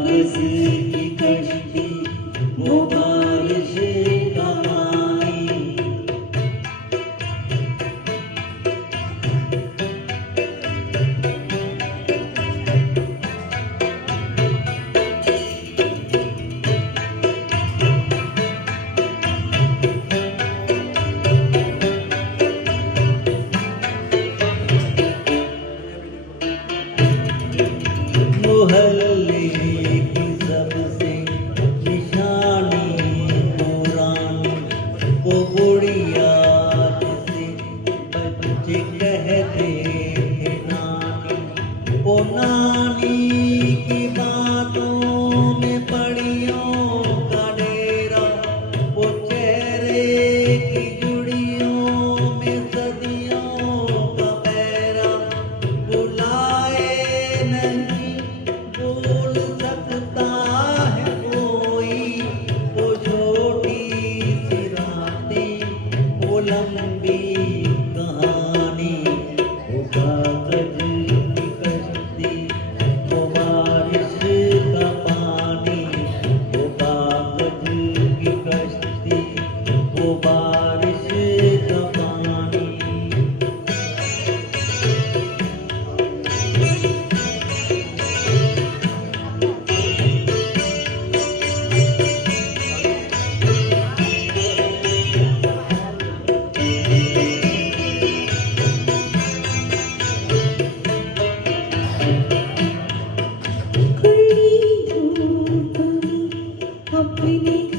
कागज की कश्ती वो बारिश कमाई। मोहल्ले की सबसे निशानी पुरानी वो बुढ़िया जिसे बच्चे कहते थे नानी। वो नानी की बातों में पड़ियों का डेरा, वो चेहरे की जुड़ियों में सदियों का पैरा। बुलाए नहीं बोल सकता है कोई, वो छोटी सी रातें वो लंबी कहानी। वो कागज की कश्ती वो बारिश का पानी। वो कागज की कश्ती वो बारिश का पानी। खड़ी हो कभी अपने